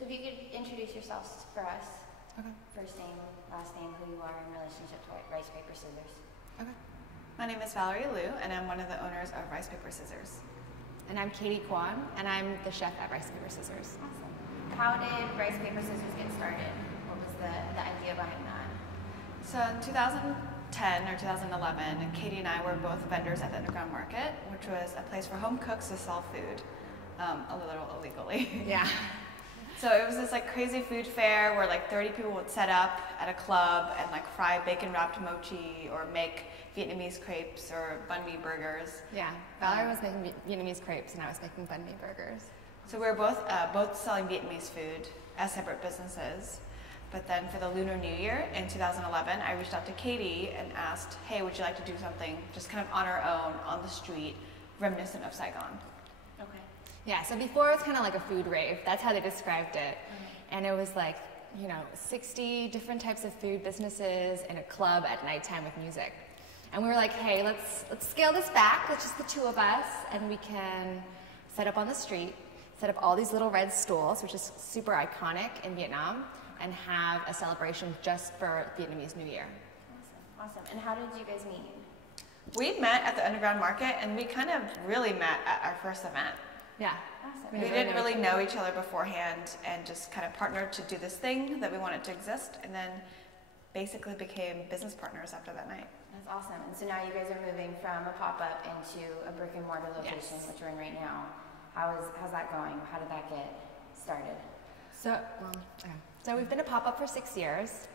So if you could introduce yourselves for us. Okay. First name, last name, who you are in relationship to Rice Paper Scissors. Okay. My name is Valerie Liu, and I'm one of the owners of Rice Paper Scissors. And I'm Katie Kwan, and I'm the chef at Rice Paper Scissors. Awesome. How did Rice Paper Scissors get started? What was the idea behind that? So in 2010 or 2011, Katie and I were both vendors at the Underground Market, which was a place for home cooks to sell food, a little illegally. Yeah. So it was this like crazy food fair where like 30 people would set up at a club and like fry bacon wrapped mochi or make Vietnamese crepes or banh mi burgers. Yeah. Valerie was making Vietnamese crepes and I was making banh mi burgers. So we were both selling Vietnamese food as separate businesses. But then for the Lunar New Year in 2011, I reached out to Katie and asked, hey, would you like to do something just kind of on our own, on the street, reminiscent of Saigon? Okay. Yeah, so before it was kind of like a food rave. That's how they described it. And it was like, 60 different types of food businesses in a club at nighttime with music. And we were like, hey, let's scale this back. It's just the two of us, and we can set up on the street, set up all these little red stools, which is super iconic in Vietnam, and have a celebration just for Vietnamese New Year. Awesome. And how did you guys meet? We met at the Underground Market, and we kind of really met at our first event. Yeah. Awesome. We didn't really know each other beforehand and just kind of partnered to do this thing that we wanted to exist, and then basically became business partners after that night. That's awesome. And so now you guys are moving from a pop-up into a brick and mortar location, Yes. which we're in right now. How's that going? How did that get started? So we've been a pop-up for 6 years,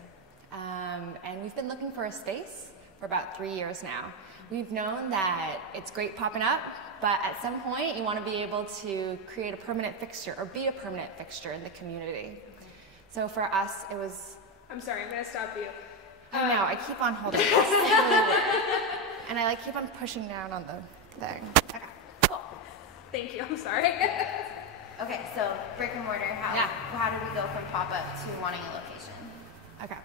and we've been looking for a space for about 3 years now. We've known that it's great popping up, but at some point you want to be able to create a permanent fixture or be a permanent fixture in the community. So for us, it was... I'm sorry, I'm going to stop you. I know, I keep on holding this. And I keep on pushing down on the thing. Okay, cool. Thank you, I'm sorry. Okay, so brick and mortar, how did we go from pop-up to wanting a location? Okay.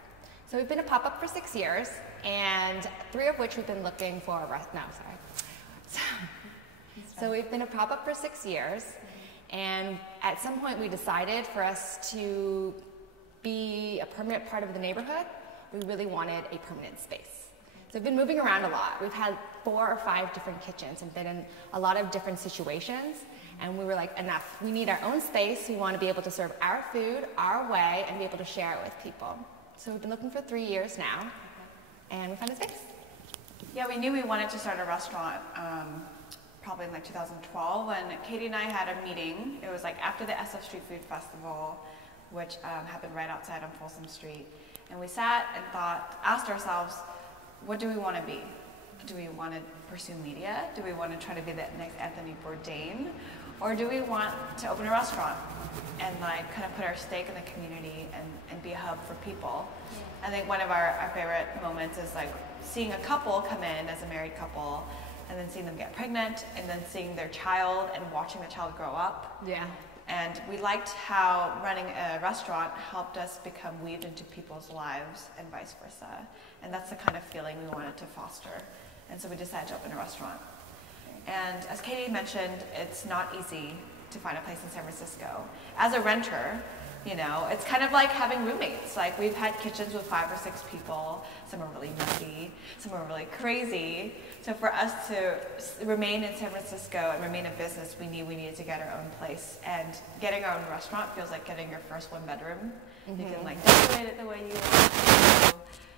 So we've been a pop-up for 6 years, and 3 of which we've been looking for So we've been a pop-up for 6 years, and at some point we decided for us to be a permanent part of the neighborhood, we really wanted a permanent space. So we've been moving around a lot. We've had 4 or 5 different kitchens and been in a lot of different situations, and we were like, enough. We need our own space. We want to be able to serve our food our way and be able to share it with people. So we've been looking for 3 years now, and we found a space. Yeah, we knew we wanted to start a restaurant probably in 2012 when Katie and I had a meeting. It was after the SF Street Food Festival, which happened right outside on Folsom Street. And we sat and asked ourselves, what do we want to be? Do we want to pursue media? Do we want to try to be the next Anthony Bourdain? Or do we want to open a restaurant and kind of put our stake in the community and be a hub for people? Yeah. I think one of our favorite moments is seeing a couple come in as a married couple and then seeing them get pregnant and then seeing their child and watching the child grow up. Yeah. And we liked how running a restaurant helped us become weaved into people's lives and vice versa. And that's the kind of feeling we wanted to foster. And so we decided to open a restaurant. And as Katie mentioned, it's not easy to find a place in San Francisco. As a renter, it's kind of like having roommates. We've had kitchens with 5 or 6 people. Some are really messy, some are really crazy. So for us to remain in San Francisco and remain a business, we needed to get our own place. And getting our own restaurant feels like getting your first 1-bedroom. Mm-hmm. You can decorate it the way you want to,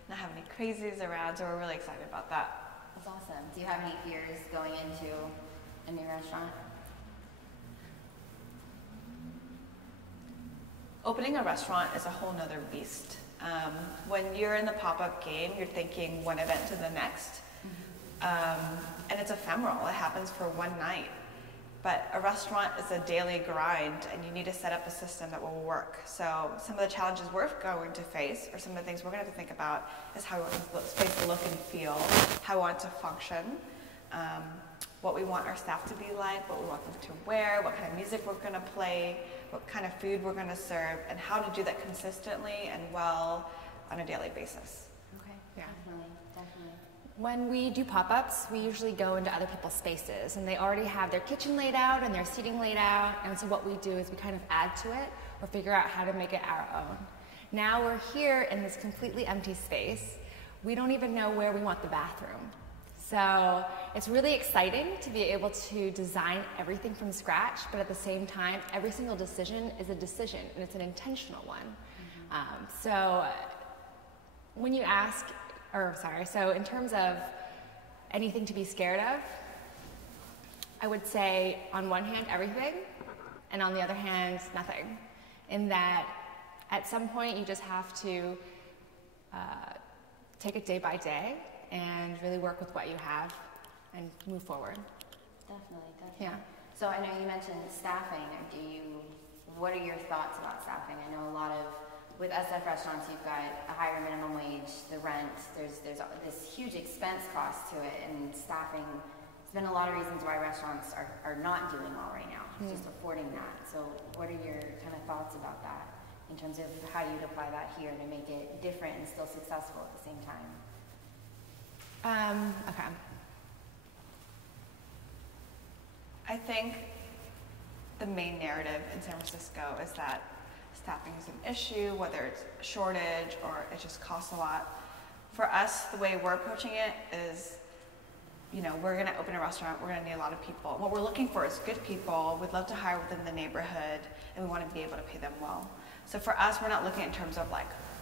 not have any crazies around. So we're really excited about that. That's awesome. Do you have any fears going into a new restaurant? Opening a restaurant is a whole nother beast. When you're in the pop-up game, you're thinking one event to the next. And it's ephemeral. It happens for one night. But a restaurant is a daily grind, and you need to set up a system that will work. So some of the challenges we're going to face, or some of the things we're going to have to think about, is how we want the space to look and feel, how we want it to function, what we want our staff to be like, what we want them to wear, what kind of music we're going to play, what kind of food we're going to serve, and how to do that consistently and well on a daily basis. Okay, yeah. Definitely. When we do pop-ups, we usually go into other people's spaces, and they already have their kitchen laid out and their seating laid out, and so what we do is we kind of add to it or figure out how to make it our own. Now we're here in this completely empty space. We don't even know where we want the bathroom. So it's really exciting to be able to design everything from scratch, but at the same time, every single decision is a decision, and it's an intentional one. So when you ask, so in terms of anything to be scared of, I would say on one hand, everything, and on the other hand, nothing. In that at some point you just have to take it day by day and really work with what you have and move forward. Definitely. Yeah. So I know you mentioned staffing. What are your thoughts about staffing? I know with SF restaurants, you've got a higher minimum wage, the rent, there's this huge expense cost to it, and staffing, there's been a lot of reasons why restaurants are not doing well right now, just affording that. So what are your kind of thoughts about that in terms of how you'd apply that here to make it different and still successful at the same time? Okay. I think the main narrative in San Francisco is that staffing is an issue, whether it's a shortage or it just costs a lot. For us, the way we're approaching it is, we're going to open a restaurant, we're going to need a lot of people. What we're looking for is good people. We'd love to hire within the neighborhood, and we want to be able to pay them well. So for us, we're not looking in terms of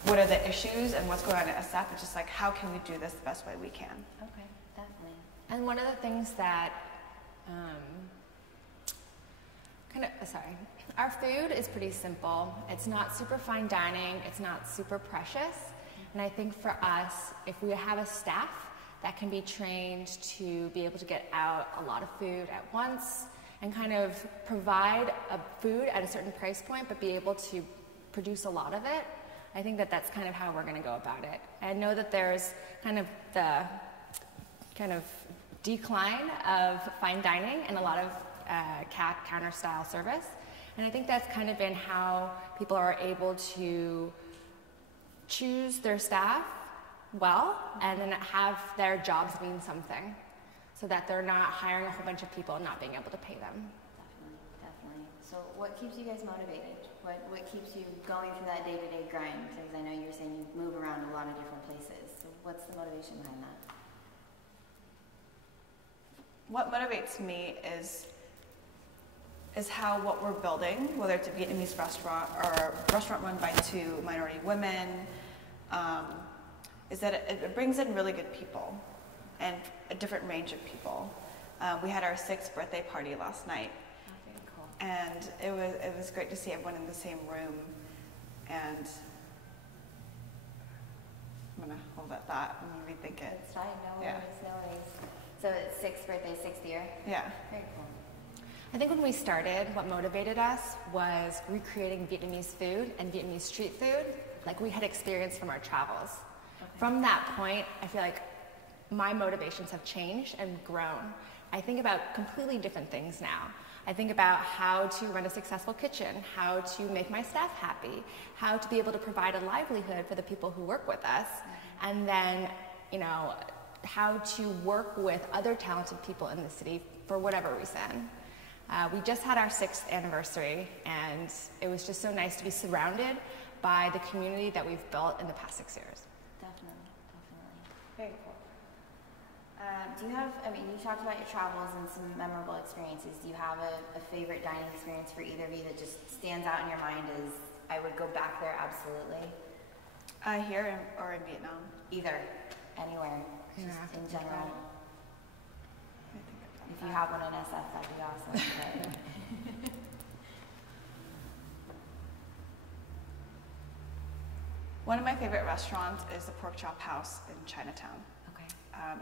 what are the issues and what's going on at SF. It's just how can we do this the best way we can? Okay, definitely. And one of the things that our food is pretty simple. It's not super fine dining. It's not super precious. And I think for us, if we have a staff that can be trained to be able to get out a lot of food at once and kind of provide a food at a certain price point, but be able to produce a lot of it, I think that that's kind of how we're going to go about it. I know that there's kind of the decline of fine dining and a lot of counter style service. And I think that's kind of been how people are able to choose their staff well and then have their jobs mean something so that they're not hiring a whole bunch of people and not being able to pay them. Definitely. So what keeps you guys motivated? What keeps you going through that day-to-day grind? Because I know you were saying you move around a lot of different places. So what's the motivation behind that? What motivates me is how what we're building, whether it's a Vietnamese restaurant or a restaurant run by 2 minority women, is that it brings in really good people and a different range of people. We had our 6th birthday party last night. Okay, cool. And it was great to see everyone in the same room. And I'm gonna hold at that and rethink it. It's fine, no worries. So it's 6th birthday, 6th year? Yeah. Very cool. I think when we started, what motivated us was recreating Vietnamese food and Vietnamese street food like we had experienced from our travels. Okay. From that point, I feel like my motivations have changed and grown. I think about completely different things now. I think about how to run a successful kitchen, how to make my staff happy, how to be able to provide a livelihood for the people who work with us, and then, how to work with other talented people in the city for whatever reason. We just had our 6th anniversary, and it was just so nice to be surrounded by the community that we've built in the past 6 years. Definitely. Very cool. Do you have, you talked about your travels and some memorable experiences. Do you have a favorite dining experience for either of you that just stands out in your mind as, I would go back there absolutely? Here or in Vietnam? Either. Anywhere. Just in general. If you have one in SF, that'd be awesome. One of my favorite restaurants is the Pork Chop House in Chinatown. Okay.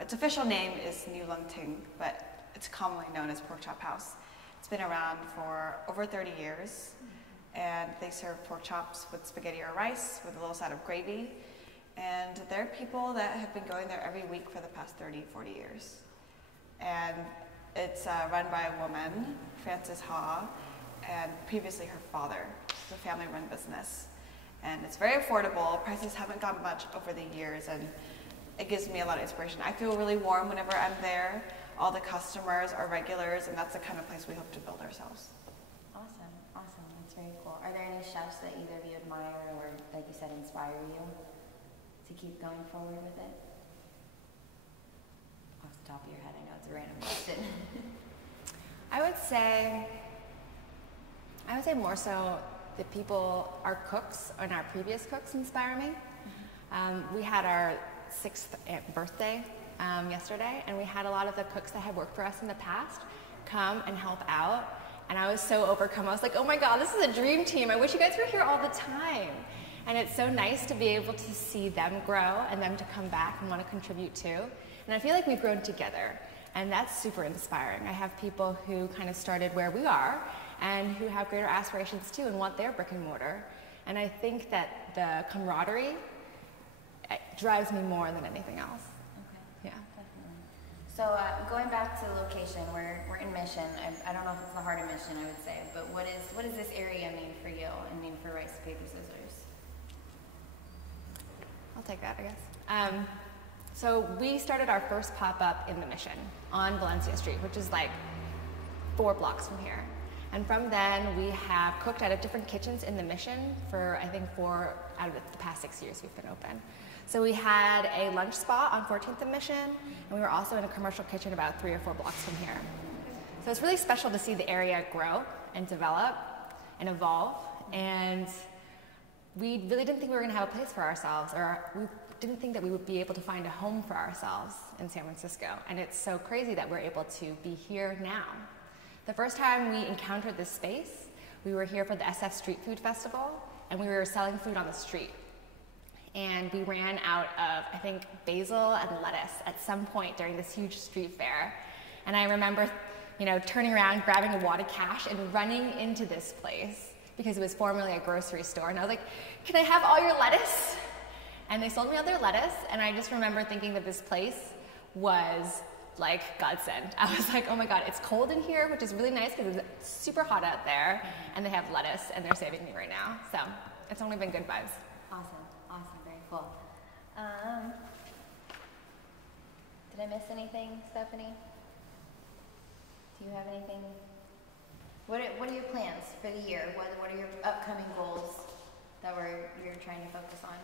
Its official name is New Lung Ting, but it's commonly known as Pork Chop House. It's been around for over 30 years, and they serve pork chops with spaghetti or rice with a little side of gravy. And there are people that have been going there every week for the past 30, 40 years. And it's run by a woman, Frances Ha, and previously her father. It's a family-run business. And it's very affordable. Prices haven't gone much over the years, and it gives me a lot of inspiration. I feel really warm whenever I'm there. All the customers are regulars, and that's the kind of place we hope to build ourselves. Awesome, awesome. That's very cool. Are there any chefs that either of you admire or, like you said, inspire you to keep going forward with it? Off the top of your head, I know it's a random question. I would say more so the people, our cooks and our previous cooks inspire me. We had our 6th birthday yesterday, and we had a lot of the cooks that had worked for us in the past come and help out. And I was so overcome. I was like, oh my God, this is a dream team. I wish you guys were here all the time. And it's so nice to be able to see them grow and them to come back and want to contribute too. And I feel like we've grown together, and that's super inspiring. I have people who kind of started where we are and who have greater aspirations too and want their brick and mortar. And I think that the camaraderie drives me more than anything else. Okay. Yeah. Definitely. So going back to the location, we're in Mission. I don't know if it's the heart of Mission, I would say, but what does this area mean for you and mean for Rice, Paper, Scissors? I'll take that, I guess. So we started our first pop-up in the Mission on Valencia Street, which is like 4 blocks from here. And from then, we have cooked out of different kitchens in the Mission for, I think, 4 out of the past 6 years we've been open. So we had a lunch spot on 14th and Mission, and we were also in a commercial kitchen about 3 or 4 blocks from here. So it's really special to see the area grow and develop and evolve. And we really didn't think we were going to have a place for ourselves, or we didn't think that we would be able to find a home for ourselves in San Francisco. And it's so crazy that we're able to be here now. The first time we encountered this space, we were here for the SF Street Food Festival, and we were selling food on the street. And we ran out of, I think, basil and lettuce at some point during this huge street fair. And I remember, turning around, grabbing a wad of cash and running into this place because it was formerly a grocery store. And I was like, can I have all your lettuce? And they sold me all their lettuce. And I just remember thinking that this place was like godsend. I was like, oh my God, it's cold in here, which is really nice because it's super hot out there, and they have lettuce, and they're saving me right now. So it's only been good vibes. Awesome, awesome, very cool. Did I miss anything, Stephanie? Do you have anything? What are your plans for the year? What are your upcoming goals that you're trying to focus on?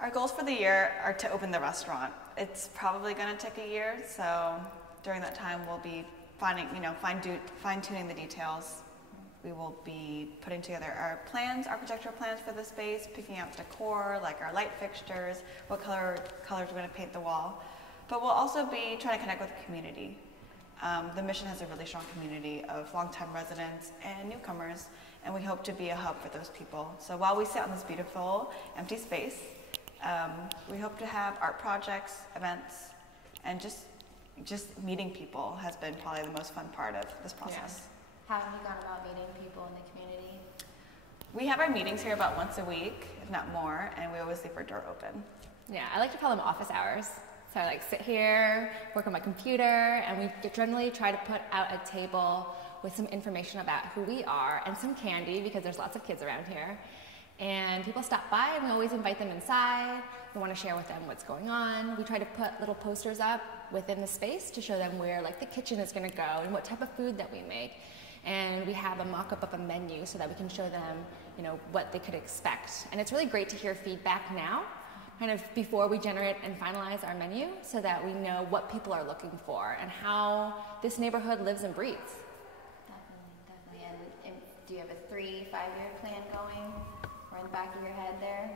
Our goals for the year are to open the restaurant. It's probably going to take a year, so during that time we'll be fine-tuning the details. We will be putting together our plans, architectural plans for the space, picking out decor, like our light fixtures, what colors we're going to paint the wall. But we'll also be trying to connect with the community. The Mission has a really strong community of longtime residents and newcomers, and we hope to be a hub for those people. So while we sit on this beautiful empty space, we hope to have art projects, events, and just meeting people has been probably the most fun part of this process. Yeah. How have you gone about meeting people in the community? We have our meetings here about once a week, if not more, and we always leave our door open. Yeah, I like to call them office hours. So I sit here, work on my computer, and we generally try to put out a table with some information about who we are and some candy because there's lots of kids around here. And people stop by, and we always invite them inside. We want to share with them what's going on. We try to put little posters up within the space to show them where the kitchen is going to go and what type of food that we make. And we have a mock-up of a menu so that we can show them, what they could expect. And it's really great to hear feedback now, kind of before we generate and finalize our menu, so that we know what people are looking for and how this neighborhood lives and breathes. Definitely. And do you have a 3-5-year plan going? In the back of your head there?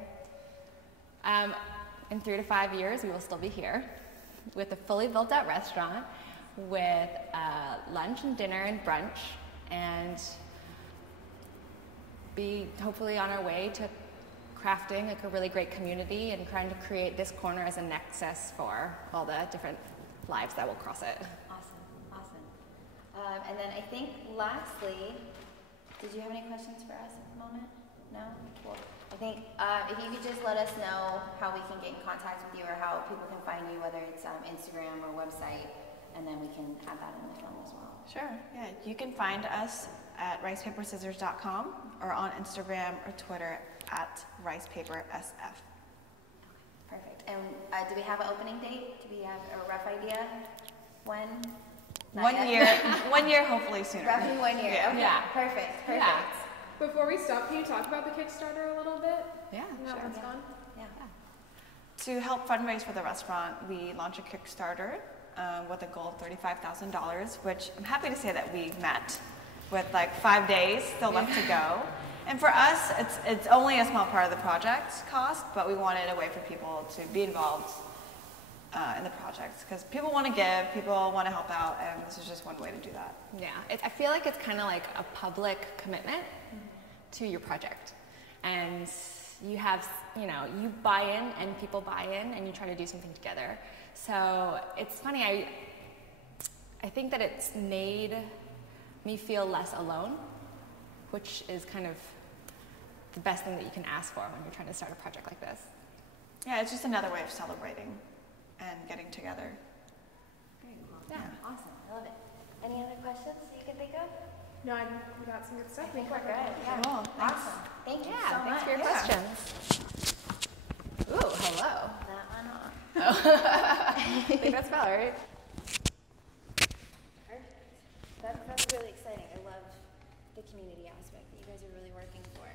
In 3 to 5 years, we will still be here with a fully built out restaurant with lunch and dinner and brunch, and be hopefully on our way to crafting a really great community and trying to create this corner as a nexus for all the different lives that will cross it. Awesome. And then I think lastly, did you have any questions for us at the moment? No? Cool. I think if you could just let us know how we can get in contact with you or how people can find you, whether it's Instagram or website, and then we can add that in the film as well. Sure, yeah. You can find us at ricepaperscissors.com or on Instagram or Twitter at ricepapersf. Perfect. And do we have an opening date? Do we have a rough idea when? Not 1 yet? year, 1 year, hopefully sooner. Roughly 1 year. Yeah. Okay. Yeah. Perfect. Perfect. Yeah. Before we stop, can you talk about the Kickstarter a little bit? Yeah, Now sure. that's gone. Yeah. To help fundraise for the restaurant, we launched a Kickstarter with a goal of $35,000, which I'm happy to say that we met with like 5 days still left to go. And for us, it's only a small part of the project cost, but we wanted a way for people to be involved in the project because people want to give, people want to help out, and this is just one way to do that. Yeah, I feel like it's kind of like a public commitment to your project. And you have, you know, you buy in and people buy in and you try to do something together. So it's funny, I think that it's made me feel less alone, which is kind of the best thing that you can ask for when you're trying to start a project like this. Yeah, it's just another way of celebrating and getting together. Very cool. Yeah. Awesome. I love it. Any other questions that you can think of? No, we got some good stuff. I think we're good. Yeah. Cool, thanks. Awesome. Thank you Yeah, so thanks much. for your Yeah. questions. Ooh, hello. That one off. I think that's Valerie. Perfect. That's really exciting. I love the community aspect that you guys are really working for.